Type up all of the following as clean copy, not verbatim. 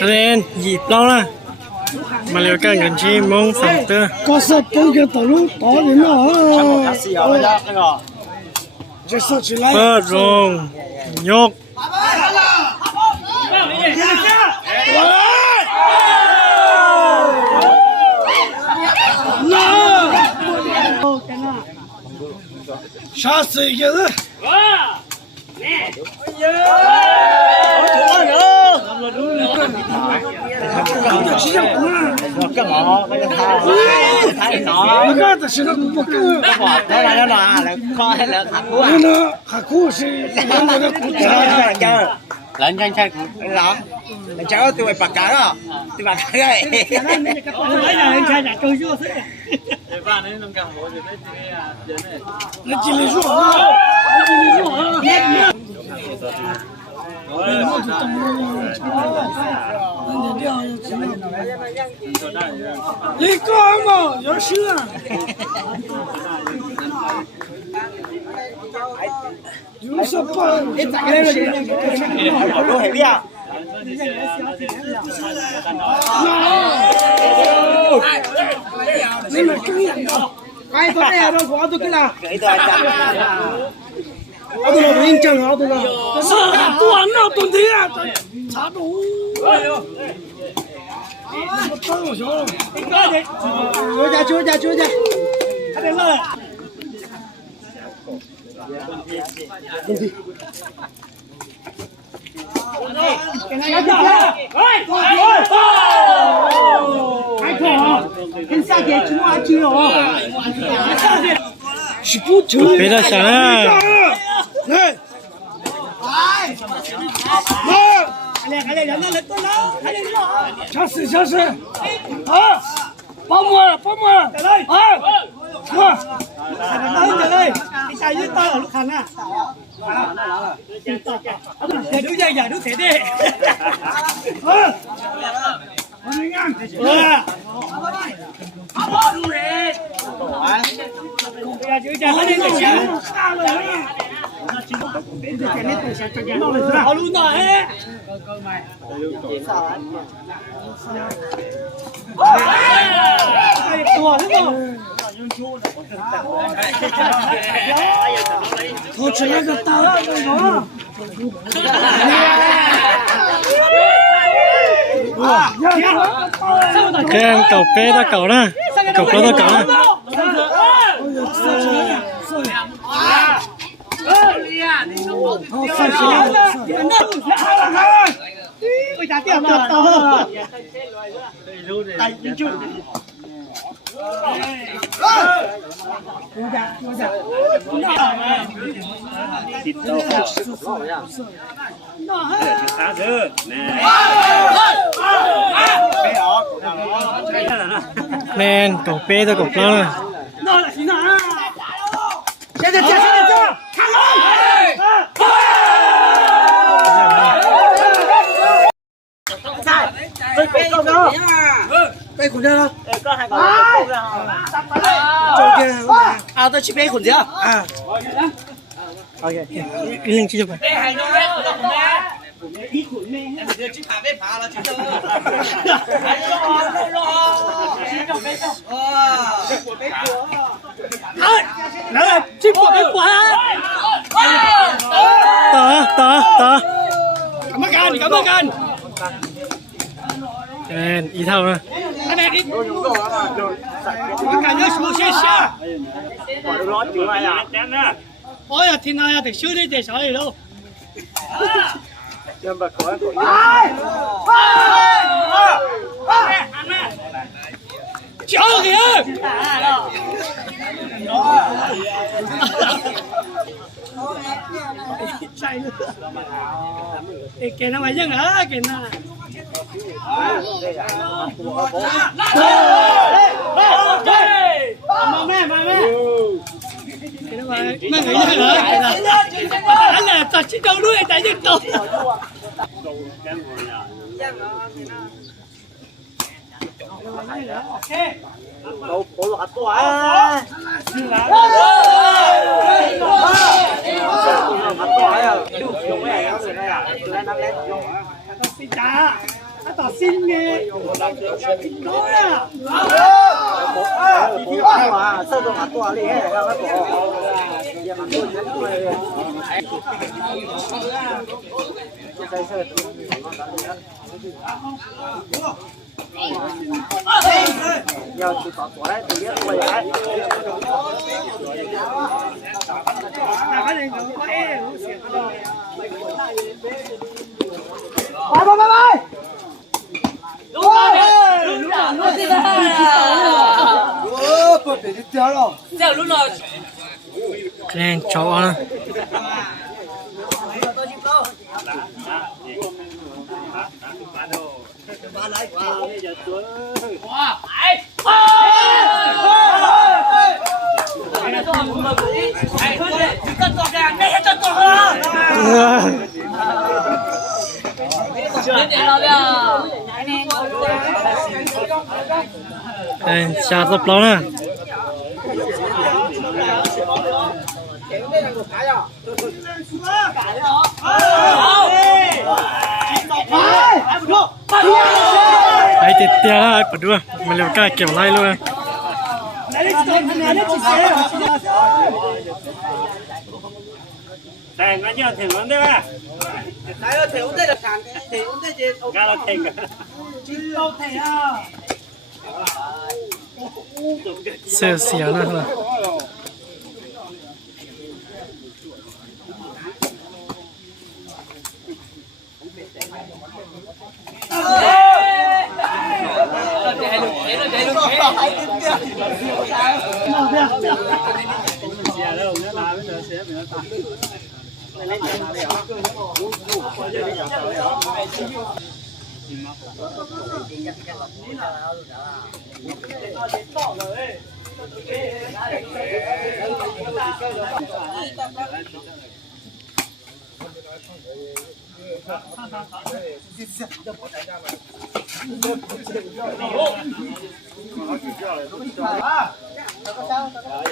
คะแนนหยิบเราละมาเร็วกันกันที่มงสองเตอร์ก็是这个道路打人了就说起来เปิดลงยก杀死一个人干嘛？太难。那个的是那不够，来了，来夸来喊哭啊！那还哭是两个的哭家。lần nhanh chạy lắm cháu tôi bạc cá đó tôi bạc cá này那进来说，你干嘛？要死啊！有什么？好多海边。你们更严了，哎，昨天都我都给了，我都老认真，我都了，是多那冬天啊，差不多。太搞笑了！酒家，快点来！别的啥呢？来，小事，啊，帮我，啊，来，你下一刀了，看呐。อย่าดูเสียดิดูเลยอย่าดูเขาเนี่ยฆ่าเลยเอาลูกหน่อยตัวหรือเปล่าเขาใช้กระต่ายเลยเหรอแข่งเก่าเป๊ะตะเก่านะเก่าเป๊ะตะเก่านะแมนเก่าเป๊ะตะเก่านะ现在看龙！背捆着了，都去背捆着啊。OK，一零七就ไป去过没过啊？ต่อ 干嘛干？แมนอีเท่านะ我感觉手先下。哎呀，天哪呀，得修理点啥来喽？交给给他玩硬啊，给他。慢慢。给他玩，慢个硬啊，给他。俺俩咋去走路也咱就走。保落多啊！是啦。用咩？有時咧，有時咧，能叻用。是假，他打新嘅，高呀！哇，这个马多厉害，让他要去搞过来，直接过来。哪个人用哎，好险！拜！不别掉了。คะแนนโจนะ ชาตบเรานะไอ้ติดเตี้ยไอ้ปะด้วยมันเร็วกล้าเก็บไล่เลยแต่งั้นยังถึงมันได้ไหมไหนเราถึงได้จะขังถึงได้จะงั้นเราถึงกัน เสียเสียนะ คะ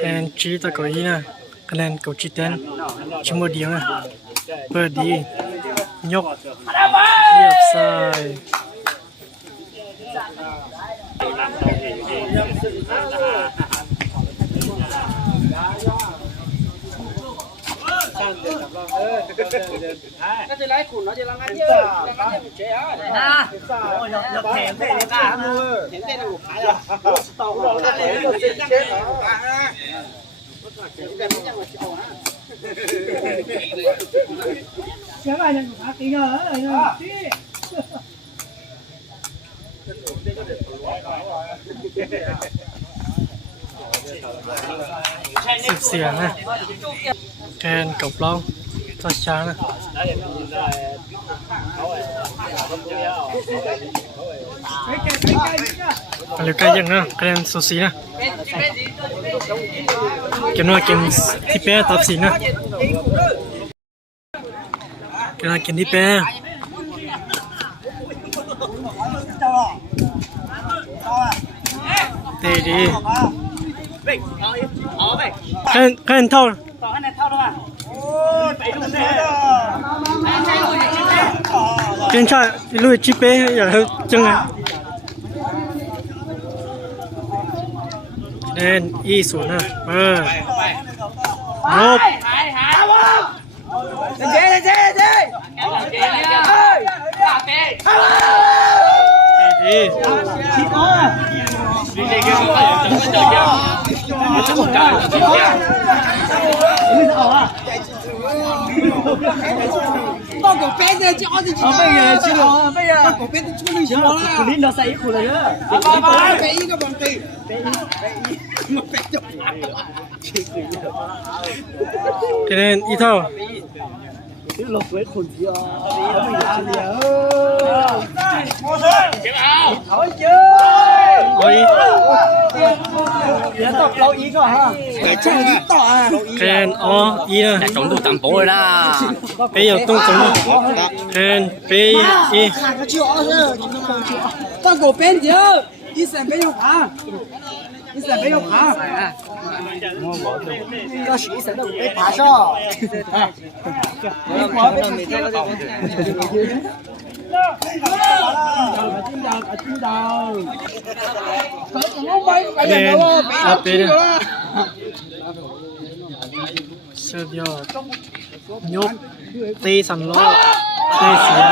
แนนจีตะกอยนะคะแนนเกาจีเต้นชิมเดียวนะเปิดดียกเรียบซ้าย那就来捆了，就让俺就让俺就不接啊！啊，要甜的你看，甜的我排了，我是刀了，那你就直接啊！想买人打几个啊？สิบเสียงนะแกนกับเราช้าๆนะมาเร็วใกล้ยังนะคะแนนสูสีนะเกมว่าเกมที่แพ้ตัดสินนะเกมว่าเกมที่แพ้เตะดีคะแนนเท่าเกมชาลุยชิเป้อย่าให้จังไงคะแนน20นะลบดี七高啊！报狗班的叫的去，背呀，去了，背呀，狗班的出来行了，领导谁苦了呀？背一个帮背，背一，我背着。คะแนนเท่า落水困住啊！好嘢！可以你得老二個嚇，你真係得啊！คะแนนนะ總都擔保嘅啦。俾又東總คะแนน俾哪個叫二十？放狗邊條，一閃沒有爬，一閃沒有爬。要洗一閃都沒爬上。คะแนนอาเปนะเสิร์ฟยอดยกตีสามล้อเตะเสีย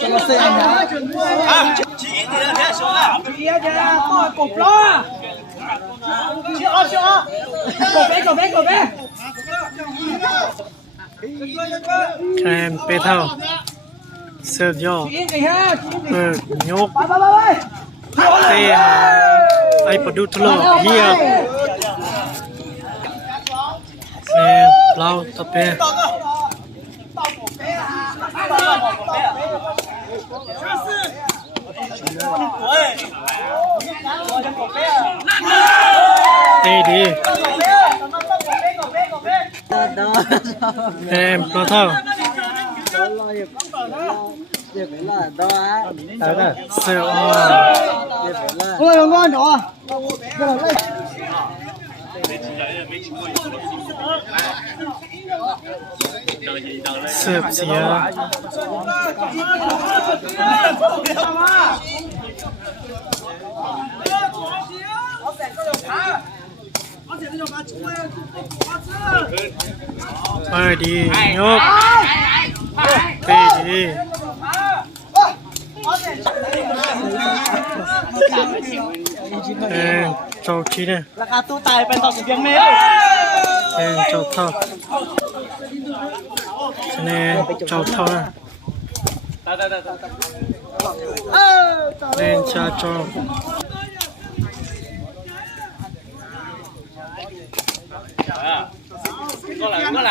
这个声音啊，起一点，别凶了。别的放狗不了，去啊去啊，狗背， คะแนนเปเท่าเสิร์ฟยอด 去给下， เปิดยก 拜， เตะไอประดุทะลอกเยียบคะแนนเราต่อไปเตะดีคะแนนปลาเท่าเสิร์ฟออกมา 我有我找啊， เสิร์ฟเสียเปิดดียกเตะดีโจชีเนี่ย ราคาตู้ตายเป็นต่อสุดยังไม่ โจเท่าคะแนนโจเท่านะคะแนนชาโจ过来，过来。来，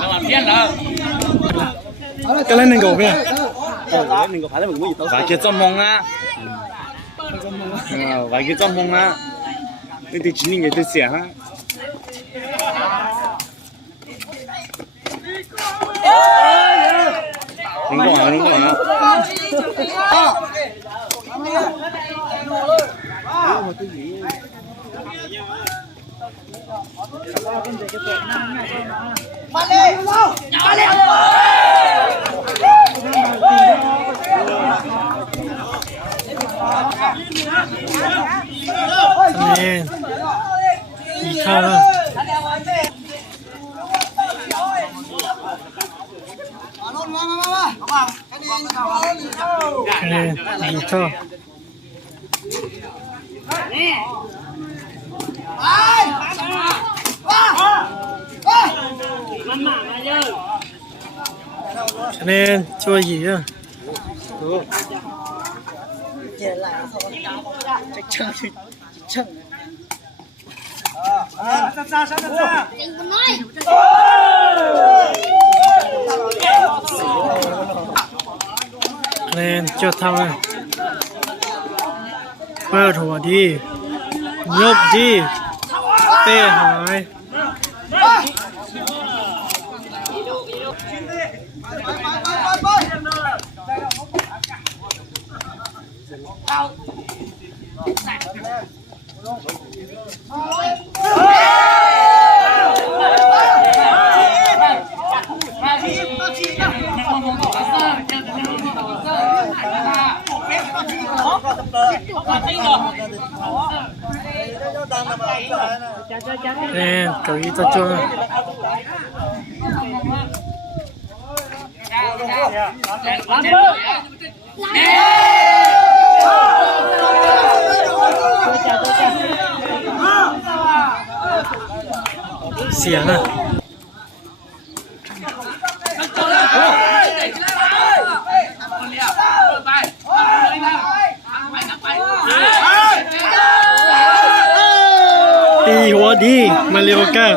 干嘛变了？ ก็เล่นหนึ่งโกเพื่อน 外界做梦啊！外界做梦啊！你得今年给得写哈。能过啊，能过啊！ คะแนนอีกเท่านะคะแนนอีกเท่าคะแนนช่วยหยีอ่ะคะแนนเจ้าเท่านะเปิดหัวดียกดีเตะหายคะแนนเก้าอี้ตัวจ้วงเสียนะตีหัวดีมาเร็วก้า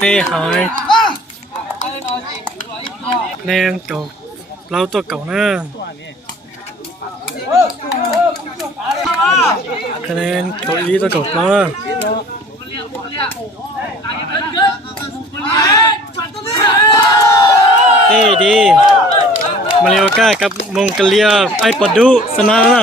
เตะหาย คะแนนเก่าเราตัวเก่านะคะแนนเกาหลีตัวเก่าเราเอ้ดีมาเลโอก้ากับมงโกเลียไอปอดูสนานะ